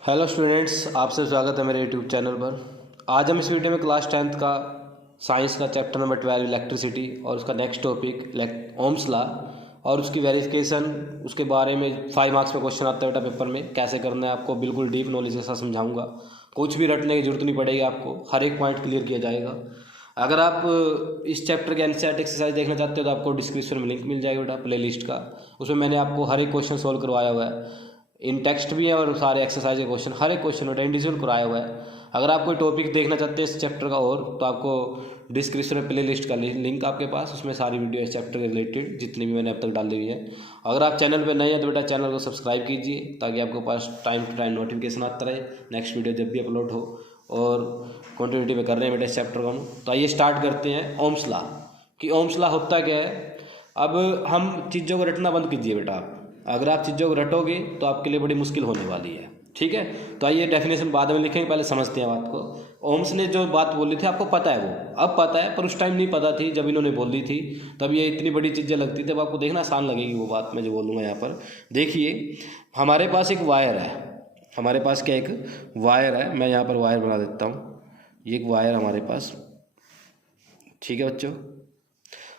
Hello students, आपसे स्वागत है मेरे यूट्यूब चैनल पर। आज हम इस वीडियो में क्लास 10th का साइंस का चैप्टर नंबर 12 इलेक्ट्रिसिटी और उसका नेक्स्ट टॉपिक ओम्स लॉ और उसकी वेरिफिकेशन, उसके बारे में 5 मार्क्स में क्वेश्चन आता है बेटा पेपर में, कैसे करना है आपको बिल्कुल डीप नॉलेज के साथ समझाऊंगा। कुछ भी रटने की जरूरत नहीं पड़ेगी आपको, हर एक पॉइंट क्लियर किया जाएगा। अगर आप इस चैप्टर के एनसीईआरटी एक्सरसाइज देखना चाहते हो तो आपको डिस्क्रिप्शन में लिंक मिल जाएगा बेटा प्ले लिस्ट का। उसमें मैंने आपको हर एक क्वेश्चन सॉल्व करवाया हुआ है, इन टेक्स्ट भी है और सारे एक्सरसाइज के क्वेश्चन, हर एक क्वेश्चन बेटा इंडिविजुअल कराया हुआ है। अगर आप कोई टॉपिक देखना चाहते हैं इस चैप्टर का और, तो आपको डिस्क्रिप्शन में प्ले लिस्ट का लिंक आपके पास, उसमें सारी वीडियो इस चैप्टर के रिलेटेड जितनी भी मैंने अब तक डाली हुई है। अगर आप चैनल पर नए हैं तो बेटा चैनल को सब्सक्राइब कीजिए ताकि आपके पास टाइम टू टाइम नोटिफिकेशन आता रहे नेक्स्ट वीडियो जब भी अपलोड हो। और कंटिन्यूटी में कर रहे हैं बेटा इस चैप्टर को हम। तो आइए स्टार्ट करते हैं ओम्स लॉ। कि ओम्स लॉ होता क्या है। अब हम चीज़ों को रटना बंद कीजिए बेटा आप। अगर आप चीज़ों को रटोगे तो आपके लिए बड़ी मुश्किल होने वाली है, ठीक है। तो आइए डेफिनेशन बाद में लिखेंगे, पहले समझते हैं बात को। ओम्स ने जो बात बोली थी आपको पता है, वो अब पता है, पर उस टाइम नहीं पता थी जब इन्होंने बोली थी। तब ये इतनी बड़ी चीज़ें लगती थी, अब आपको देखना आसान लगेगी वो बात मैं जो बोलूँगा यहाँ पर। देखिए, हमारे पास एक वायर है, हमारे पास क्या एक वायर है। मैं यहाँ पर वायर बना देता हूँ, ये एक वायर हमारे पास, ठीक है बच्चों।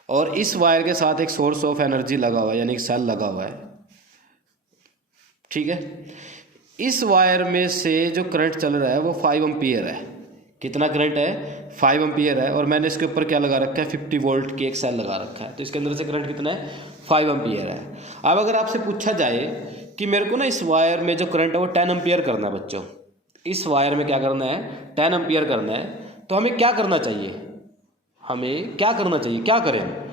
और इस वायर के साथ एक सोर्स ऑफ एनर्जी लगा हुआ है, यानी कि सेल लगा हुआ है, ठीक है। इस वायर में से जो करंट चल रहा है वो 5 एम्पियर है। कितना करंट है? 5 एम्पियर है। और मैंने इसके ऊपर क्या लगा रखा है? 50 वोल्ट की एक सेल लगा रखा है, तो इसके अंदर से करंट कितना है? 5 एम्पियर है। अब अगर आपसे पूछा जाए कि मेरे को ना इस वायर में जो करंट है वो 10 एम्पियर करना है बच्चों, इस वायर में क्या करना है? 10 एम्पियर करना है। तो हमें क्या करना चाहिए? हमें क्या करना चाहिए, क्या करें?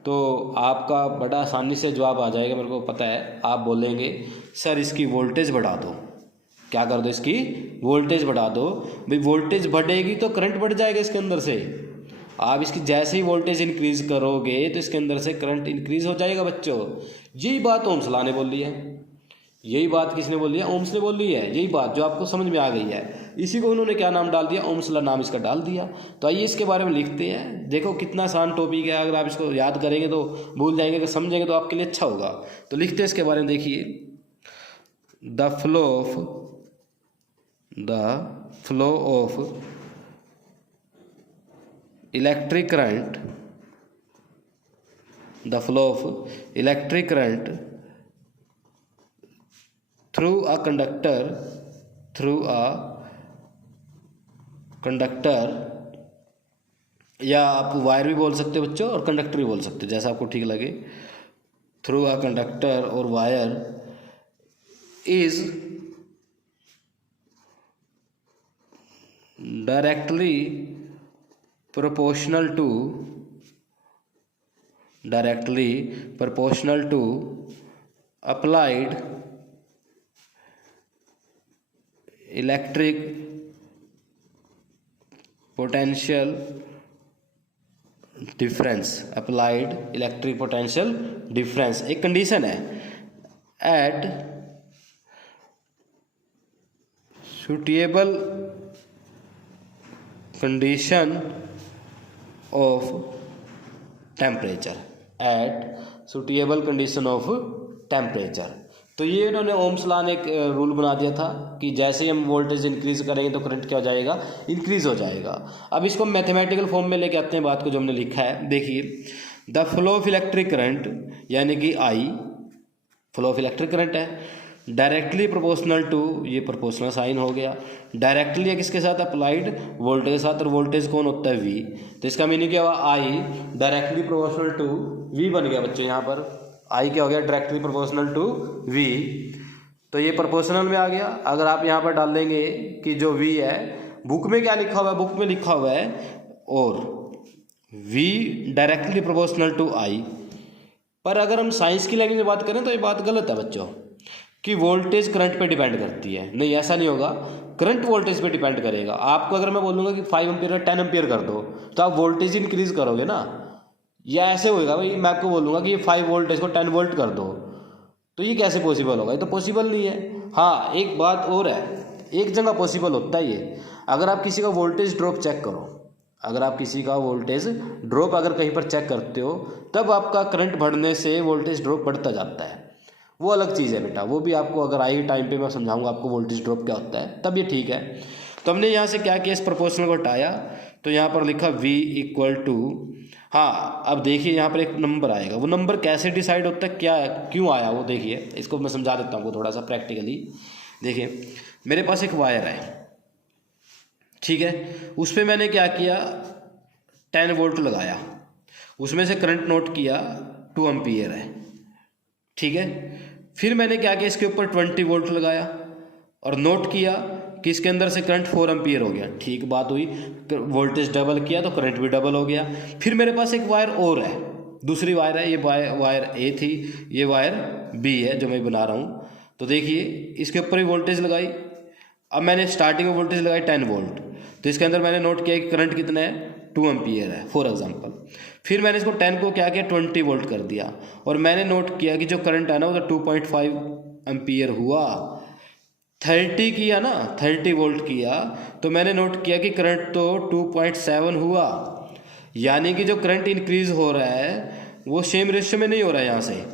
तो आपका बड़ा आसानी से जवाब आ जाएगा, मेरे को पता है। आप बोलेंगे सर इसकी वोल्टेज बढ़ा दो। क्या कर दो? इसकी वोल्टेज बढ़ा दो। भाई वोल्टेज बढ़ेगी तो करंट बढ़ जाएगा इसके अंदर से। आप इसकी जैसे ही वोल्टेज इंक्रीज करोगे तो इसके अंदर से करंट इंक्रीज हो जाएगा बच्चों। यही बात ओम्स लॉ ने बोली है। यही बात किसने बोली है? ओम्स ने बोली है। यही बात जो आपको समझ में आ गई है, इसी को उन्होंने क्या नाम डाल दिया? ओम्स लॉ नाम इसका डाल दिया। तो आइए इसके बारे में लिखते हैं। देखो कितना आसान टॉपिक है, अगर आप इसको याद करेंगे तो भूल जाएंगे, अगर समझेंगे तो आपके लिए अच्छा होगा। तो लिखते हैं इसके बारे में। देखिए, the flow of electric current, the flow of electric current through a conductor, या आप वायर भी बोल सकते हो बच्चों और कंडक्टर भी बोल सकते हो, जैसा आपको ठीक लगे। थ्रू अ कंडक्टर और wire is directly proportional to applied electric potential difference। एक कंडीशन है, at suitable condition of temperature, तो ये इन्होंने ओम्स लॉ ने एक रूल बना दिया था कि जैसे ही हम वोल्टेज इंक्रीज करेंगे तो करंट क्या हो जाएगा? इंक्रीज हो जाएगा। अब इसको मैथमेटिकल फॉर्म में लेके आते हैं बात को, जो हमने लिखा है। देखिए, the flow of electric current, यानी कि आई, फ्लो ऑफ इलेक्ट्रिक करंट है, डायरेक्टली प्रोपोर्शनल टू, ये प्रोपोर्शनल साइन हो गया, डायरेक्टली है किसके साथ? अप्लाइड वोल्टेज के साथ। और वोल्टेज कौन होता है? वी। तो इसका मीनिंग क्या हुआ? I directly proportional to V बन गया बच्चों। यहाँ पर आई क्या हो गया? Directly proportional to V. तो ये प्रोपोर्शनल में आ गया। अगर आप यहाँ पर डाल देंगे कि जो वी है, बुक में क्या लिखा हुआ है? बुक में लिखा हुआ है और वी डायरेक्टली प्रोपोर्शनल टू आई। पर अगर हम साइंस की लैंग्वेज में बात करें तो ये बात गलत है बच्चों, कि वोल्टेज करंट पे डिपेंड करती है। नहीं, ऐसा नहीं होगा। करंट वोल्टेज पे डिपेंड करेगा। आपको अगर मैं बोलूँगा कि 5 एम्पियर का 10 एम्पियर कर दो, तो आप वोल्टेज इंक्रीज करोगे ना। या ऐसे होएगा भाई, मैं आपको बोलूँगा कि ये 5 वोल्टेज को 10 वोल्ट कर दो, तो ये कैसे पॉसिबल होगा? ये तो पॉसिबल नहीं है। हाँ, एक बात और है, एक जगह पॉसिबल होता है ये। अगर आप किसी का वोल्टेज ड्रॉप चेक करो, अगर आप किसी का वोल्टेज ड्रॉप अगर कहीं पर चेक करते हो, तब आपका करंट बढ़ने से वोल्टेज ड्रॉप बढ़ता जाता है। वो अलग चीज़ है बेटा, वो भी आपको अगर आएगी टाइम पे मैं समझाऊंगा आपको वोल्टेज ड्रॉप क्या होता है, तब ये ठीक है। तो हमने यहाँ से क्या किया, इस प्रोपोर्शनल को हटाया, तो यहाँ पर लिखा V इक्वल टू, हाँ अब देखिए यहाँ पर एक नंबर आएगा, वो नंबर कैसे डिसाइड होता है, क्या क्यों आया वो देखिए, इसको मैं समझा देता हूँ आपको थोड़ा सा प्रैक्टिकली। देखिए मेरे पास एक वायर है, ठीक है, उस पर मैंने क्या किया 10 वोल्ट लगाया, उसमें से करंट नोट किया 2 एम्पियर है, ठीक है। फिर मैंने क्या किया इसके ऊपर 20 वोल्ट लगाया और नोट किया कि इसके अंदर से करंट 4 एम्पियर हो गया, ठीक बात हुई, वोल्टेज डबल किया तो करंट भी डबल हो गया। फिर मेरे पास एक वायर और है, दूसरी वायर है, ये वायर ए थी, ये वायर बी है जो मैं बना रहा हूँ। तो देखिए इसके ऊपर ही वोल्टेज लगाई, अब मैंने स्टार्टिंग में वोल्टेज लगाई 10 वोल्ट, तो इसके अंदर मैंने नोट किया कि करंट कितना है 2 एम्पियर है फॉर एग्जांपल। फिर मैंने इसको 10 को क्या किया 20 वोल्ट कर दिया, और मैंने नोट किया कि जो करंट है ना वो तो 2.5 एम्पियर हुआ। 30 किया ना, 30 वोल्ट किया तो मैंने नोट किया कि करंट तो 2.7 हुआ, यानी कि जो करंट इंक्रीज हो रहा है वो सेम रेशियो में नहीं हो रहा है यहाँ से।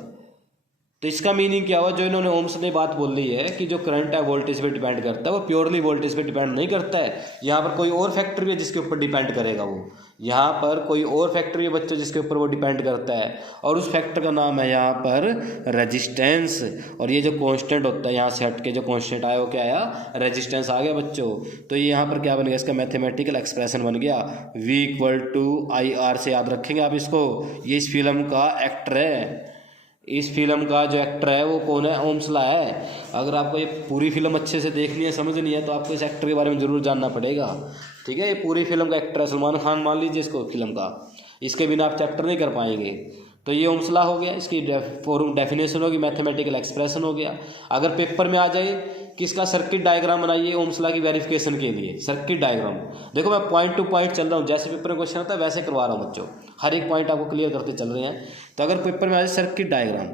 तो इसका मीनिंग क्या हुआ, जो इन्होंने ओम्स ने बात बोल ली है कि जो करंट है वोल्टेज पे डिपेंड करता है, वो प्योरली वोल्टेज पे डिपेंड नहीं करता है। यहाँ पर कोई और फैक्टर भी है जिसके ऊपर डिपेंड करेगा, वो यहाँ पर कोई और फैक्टर भी है बच्चों जिसके ऊपर वो डिपेंड करता है, और उस फैक्टर का नाम है यहाँ पर रेजिस्टेंस। और ये जो कांस्टेंट होता है यहाँ से हट के जो कांस्टेंट आया वो क्या आया, रेजिस्टेंस आ गया बच्चों। तो ये यहाँ पर क्या बन गया, इसका मैथमेटिकल एक्सप्रेशन बन गया V इक्वल टू IR से, याद रखेंगे आप इसको। ये इस फिल्म का एक्टर है, इस फिल्म का जो एक्टर है वो कौन है, ओम्स लॉ है। अगर आपको ये पूरी फिल्म अच्छे से देखनी है, समझनी है, तो आपको इस एक्टर के बारे में ज़रूर जानना पड़ेगा, ठीक है। ये पूरी फिल्म का एक्टर है सलमान खान, मान लीजिए इसको फिल्म का, इसके बिना आप चैप्टर नहीं कर पाएंगे। तो ये ओम्स लॉ हो गया, इसकी डेफिनेशन होगी, मैथमेटिकल एक्सप्रेशन हो गया। अगर पेपर में आ जाए कि इसका सर्किट डायग्राम बनाइए ओम्स लॉ की वेरिफिकेशन के लिए, सर्किट डायग्राम, देखो मैं पॉइंट टू पॉइंट चल रहा हूँ, जैसे पेपर में क्वेश्चन आता है वैसे करवा रहा हूँ बच्चों, हर एक पॉइंट आपको क्लियर करते चल रहे हैं। तो अगर पेपर में आ जाए सर्किट डायग्राम,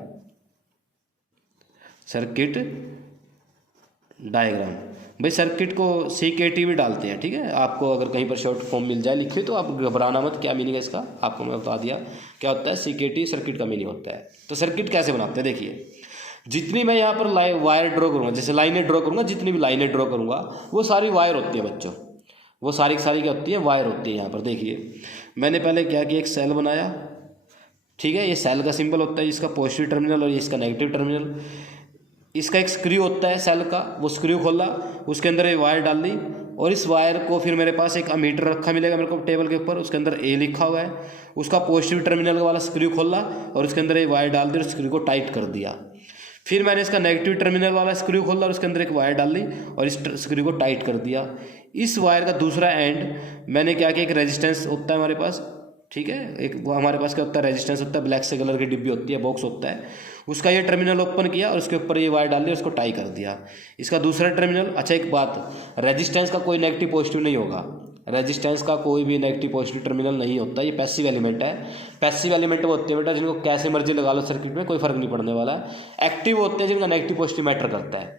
सर्किट डायग्राम, भाई सर्किट को CKT भी डालते हैं, ठीक है। आपको अगर कहीं पर शॉर्ट फॉर्म मिल जाए लिखिए तो आप घबराना मत, क्या मीनिंग है इसका आपको मैं बता दिया क्या होता है। CKT सर्किट का मीनिंग होता है। तो सर्किट कैसे बनाते हैं, देखिए जितनी मैं यहाँ पर वायर ड्रॉ करूँगा, जैसे लाइनें ड्रॉ करूँगा, जितनी भी लाइनें ड्रॉ करूँगा वो सारी वायर होती है बच्चों, वो सारी की सारी क्या होती है, वायर होती है। यहाँ पर देखिए मैंने पहले क्या किया, एक सेल बनाया, ठीक है। ये सेल का सिंबल होता है, इसका पॉजिटिव टर्मिनल और इसका नेगेटिव टर्मिनल। इसका एक स्क्रू होता है सेल का, वो स्क्रू खोला, उसके अंदर ये वायर डाल दी, और इस वायर को फिर मेरे पास एक अमीटर रखा मिलेगा मेरे को टेबल के ऊपर, उसके अंदर A लिखा हुआ है, उसका पॉजिटिव टर्मिनल वाला स्क्रू खोला और उसके अंदर ये वायर डाल दी और स्क्रू को टाइट कर दिया। फिर मैंने इसका नेगेटिव टर्मिनल वाला स्क्रू खोला और उसके अंदर एक वायर डाल दी और इस स्क्रू को टाइट कर दिया। इस वायर का दूसरा एंड मैंने क्या किया, एक रेजिस्टेंस होता है हमारे पास, ठीक है, एक वो हमारे पास क्या होता है, रेजिस्टेंस होता है, ब्लैक से कलर की डिब्बी होती है, बॉक्स होता है, उसका ये टर्मिनल ओपन किया और उसके ऊपर ये वायर डाल दिया, उसको टाई कर दिया। इसका दूसरा टर्मिनल, अच्छा एक बात, रेजिस्टेंस का कोई नेगेटिव पॉजिटिव नहीं होगा, रेजिस्टेंस का कोई भी नेगेटिव पॉजिटिव टर्मिनल नहीं होता, ये पैसिव एलिमेंट है। पैसिव एलिमेंट वो होते हैं बेटा जिनको कैसे मर्जी लगा लो सर्किट में, कोई फर्क नहीं पड़ने वाला है। एक्टिव होते हैं जिनका नेगेटिव पॉजिटिव मैटर करता है।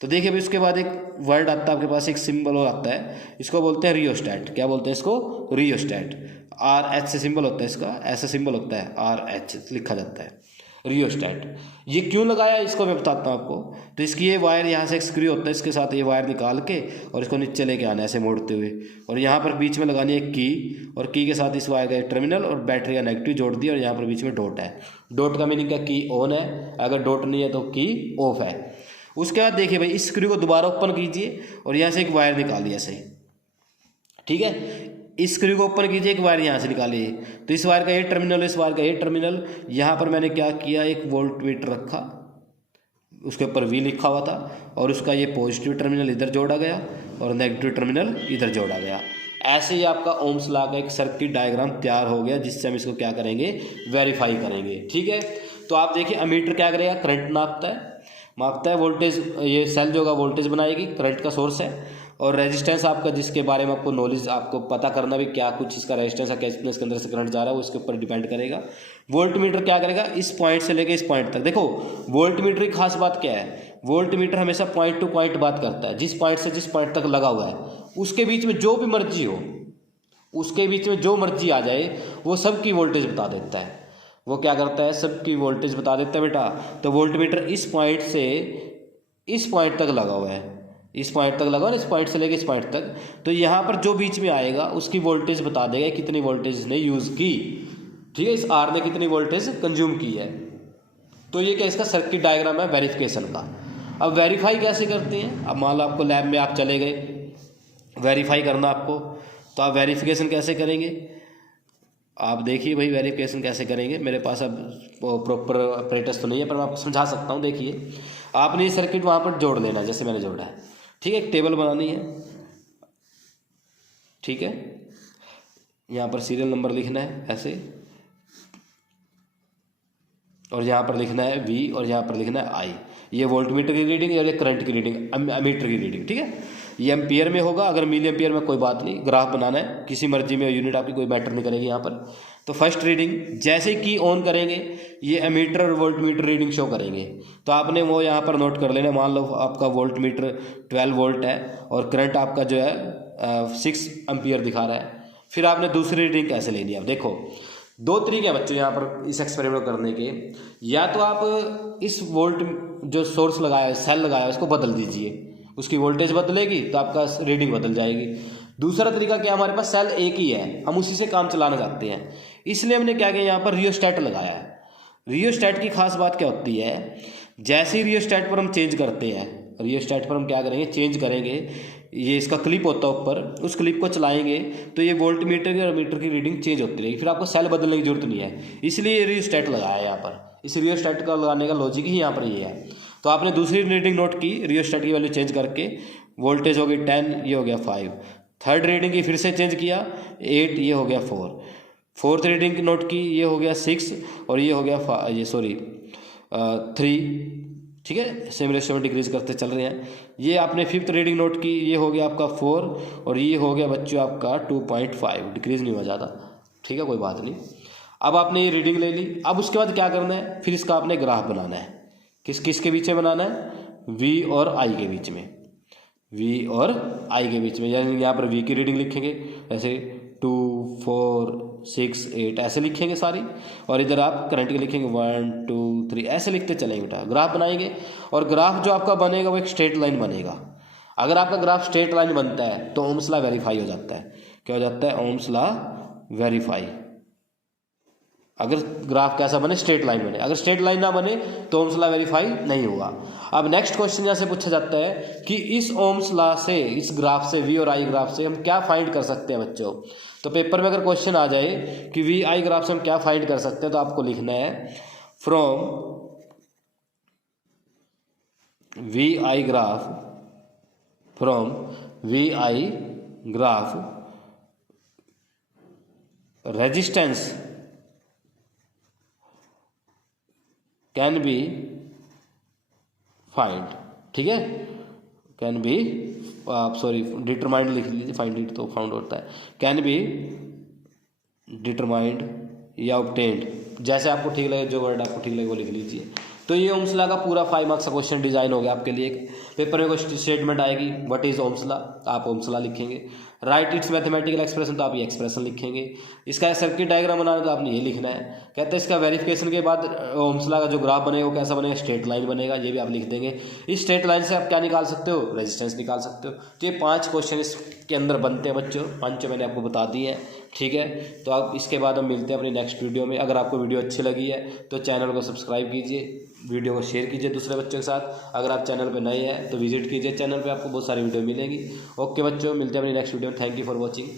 तो देखिए अभी उसके बाद एक वर्ड आता है आपके पास, एक सिंबल आता है, इसको बोलते हैं रियोस्टैट। क्या बोलते हैं इसको, रियोस्टैट। RH से सिंबल होता है इसका, ऐसा सिंबल होता है, RH लिखा जाता है, रियोस्टैट। ये क्यों लगाया इसको मैं बताता हूँ आपको। तो इसकी ये वायर यहाँ से एक स्क्रू होता है, इसके साथ ये वायर निकाल के और इसको नीचे लेके आना है ऐसे मोड़ते हुए, और यहाँ पर बीच में लगानी है की, और की के साथ इस वायर का एक टर्मिनल और बैटरी का नेगेटिव जोड़ दिया, और यहाँ पर बीच में डॉट है। डॉट का मीनिंग क्या, की ऑन है, अगर डॉट नहीं है तो की ऑफ है। उसके बाद देखिए भाई इस स्क्रू को दोबारा ओपन कीजिए और यहाँ से एक वायर निकालिए ऐसे, ठीक है। इस स्क्रू को ओपन कीजिए, एक वायर यहाँ से निकालिए, तो इस वायर का ये टर्मिनल, इस वायर का ये टर्मिनल। यहाँ पर मैंने क्या किया, एक वोल्ट मीटर रखा, उसके ऊपर V लिखा हुआ था, और उसका ये पॉजिटिव टर्मिनल इधर जोड़ा गया और नेगेटिव टर्मिनल इधर जोड़ा गया। ऐसे ही आपका ओम्स लॉ का एक सर्किट डायग्राम तैयार हो गया, जिससे हम इसको क्या करेंगे, वेरीफाई करेंगे, ठीक है। तो आप देखिए अमीटर क्या करेगा, करंट मापता है वोल्टेज, ये सेल जो होगा वोल्टेज बनाएगी, करंट का सोर्स है। और रेजिस्टेंस आपका, जिसके बारे में आपको नॉलेज, आपको पता करना भी क्या कुछ इसका रेजिस्टेंस है, कितना इसके अंदर से करंट जा रहा है, वो इसके ऊपर डिपेंड करेगा। वोल्ट मीटर क्या करेगा, इस पॉइंट से लेकर इस पॉइंट तक। देखो वोल्ट मीटर की खास बात क्या है, वोल्ट मीटर हमेशा पॉइंट टू पॉइंट बात करता है, जिस पॉइंट से जिस पॉइंट तक लगा हुआ है उसके बीच में जो भी मर्जी हो, उसके बीच में जो मर्जी आ जाए वो सबकी वोल्टेज बता देता है। वो क्या करता है, सबकी वोल्टेज बता देता है बेटा। तो वोल्ट मीटर इस पॉइंट से इस पॉइंट तक लगा हुआ है, इस पॉइंट तक लगा और इस पॉइंट से लेकर इस पॉइंट तक। तो यहाँ पर जो बीच में आएगा उसकी वोल्टेज बता देगा कितनी वोल्टेज इसने यूज़ की, ठीक है, इस आर ने कितनी वोल्टेज कंज्यूम की है। तो ये क्या इसका सर्किट डायग्राम है वेरिफिकेशन का। अब वेरीफाई कैसे करते हैं, अब मान लो आपको लैब में आप चले गए, वेरीफाई करना आपको, तो आप वेरिफिकेशन कैसे करेंगे, आप देखिए भाई वेरिफिकेशन कैसे करेंगे। मेरे पास अब प्रॉपर अपरेटस तो नहीं है, पर मैं आपको समझा सकता हूँ। देखिए आपने ये सर्किट वहाँ पर जोड़ लेना, जैसे मैंने जोड़ा है, ठीक है, एक टेबल बनानी है, ठीक है, यहाँ पर सीरियल नंबर लिखना है ऐसे, और यहाँ पर लिखना है V और यहाँ पर लिखना है I। ये वोल्ट मीटर की रीडिंग और ये करंट की रीडिंग, मीटर की रीडिंग, ठीक है। ये एम्पियर में होगा, अगर मिली एम्पियर में कोई बात नहीं, ग्राफ बनाना है किसी मर्जी में, यूनिट आपकी कोई मैटर नहीं करेगी यहाँ पर। तो फर्स्ट रीडिंग जैसे की ऑन करेंगे ये एमीटर और वोल्ट मीटर रीडिंग शो करेंगे, तो आपने वो यहाँ पर नोट कर लेना। मान लो आपका वोल्ट मीटर 12 वोल्ट है और करंट आपका जो है 6 एम्पियर दिखा रहा है। फिर आपने दूसरी रीडिंग कैसे लेनी है, आप देखो दो तरीके हैं बच्चों यहाँ पर इस एक्सपेरिमेंट करने के। या तो आप इस वोल्ट जो सोर्स लगाया है, सेल लगाया है, उसको बदल दीजिए, उसकी वोल्टेज बदलेगी तो आपका रीडिंग बदल जाएगी। दूसरा तरीका क्या, हमारे पास सेल एक ही है, हम उसी से काम चलाना चाहते हैं, इसलिए हमने क्या किया, यहाँ पर रियोस्टेट लगाया है। रियोस्टेट की खास बात क्या होती है, जैसे ही रियोस्टेट पर हम चेंज करते हैं, रियोस्टेट पर हम क्या करेंगे, चेंज करेंगे, ये इसका क्लिप होता है ऊपर, उस क्लिप को चलाएंगे तो ये वोल्ट मीटर की और मीटर की रीडिंग चेंज होती रहेगी, फिर आपको सेल बदलने की जरूरत नहीं है। इसलिए ये रियोस्टेट लगाया है यहाँ पर, इस रियोस्टेट का लगाने का लॉजिक ही यहाँ पर ये है। तो आपने दूसरी रीडिंग नोट की, रियोस्टेट की वैल्यू चेंज करके, वोल्टेज हो गई 10, ये हो गया 5। थर्ड रीडिंग की फिर से चेंज किया, 8, ये हो गया 4। फोर्थ रीडिंग की नोट की, ये हो गया 6 और ये हो गया 3, ठीक है, सेम रेशियो में डिक्रीज करते चल रहे हैं। ये आपने फिफ्थ रीडिंग नोट की, ये हो गया आपका 4 और ये हो गया बच्चों आपका 2.5, डिक्रीज नहीं हुआ ज़्यादा, ठीक है, कोई बात नहीं। अब आपने ये रीडिंग ले ली, अब उसके बाद क्या करना है, फिर इसका आपने ग्राफ बनाना है। किस किस के बीच में बनाना है, V और I के बीच में, V और I के बीच में। यानी यहाँ पर V की रीडिंग लिखेंगे ऐसे 2, 4, 6, 8 ऐसे लिखेंगे सारी, और इधर आप करंट के लिखेंगे 1, 2, 3 ऐसे लिखते चलेंगे बेटा। ग्राफ बनाएंगे और ग्राफ जो आपका बनेगा वो एक स्ट्रेट लाइन बनेगा। अगर आपका ग्राफ स्ट्रेट लाइन बनता है तो ओम्स लॉ वेरीफाई हो जाता है। क्या हो जाता है, ओम्स लॉ वेरीफाई। अगर ग्राफ कैसा बने, स्ट्रेट लाइन बने, अगर स्ट्रेट लाइन ना बने तो ओम्स लॉ वेरीफाई नहीं होगा। अब नेक्स्ट क्वेश्चन यहाँ से पूछा जाता है कि इस ओम्स लॉ से, इस ग्राफ से, V और I ग्राफ से हम क्या फाइंड कर सकते हैं बच्चों। तो पेपर में अगर क्वेश्चन आ जाए कि V I ग्राफ से हम क्या फाइंड कर सकते हैं, तो आपको लिखना है from V I graph, from V I graph resistance can be find, ठीक है, कैन बी, आप सॉरी डिटरमाइंड लिख लीजिए, फाइंड इट तो फाउंड होता है, कैन बी डिटरमाइंड या ऑब्टेन्ड, जैसे आपको ठीक लगे, जो वर्ड आपको ठीक लगे वो लिख लीजिए। तो ये ओम्स लॉ का पूरा 5 मार्क्स का क्वेश्चन डिजाइन हो गया आपके लिए। पेपर में कोई स्टेटमेंट आएगी, व्हाट इज ओम्स लॉ, आप ओम्स लॉ लिखेंगे। राइट इट्स मैथमेटिकल एक्सप्रेशन, तो आप ये एक्सप्रेशन लिखेंगे। इसका सर्किट डायग्राम बनाना है तो आपने ये लिखना है। कहते हैं इसका वेरिफिकेशन के बाद ओम्स लॉ का जो ग्राफ बनेगा वो कैसा बनेगा, स्ट्रेट लाइन बनेगा, ये भी आप लिख देंगे। इस स्ट्रेट लाइन से आप क्या निकाल सकते हो, रेजिस्टेंस निकाल सकते हो। तो ये 5 क्वेश्चन इसके अंदर बनते हैं बच्चों, 5 मैंने आपको बता दिए हैं, ठीक है। तो आप इसके बाद हम मिलते हैं अपनी नेक्स्ट वीडियो में। अगर आपको वीडियो अच्छी लगी है तो चैनल को सब्सक्राइब कीजिए, वीडियो को शेयर कीजिए दूसरे बच्चों के साथ। अगर आप चैनल पे नए हैं तो विजिट कीजिए चैनल पे, आपको बहुत सारी वीडियो मिलेंगी। ओके बच्चों, मिलते हैं अपनी नेक्स्ट वीडियो में। Thank you for watching.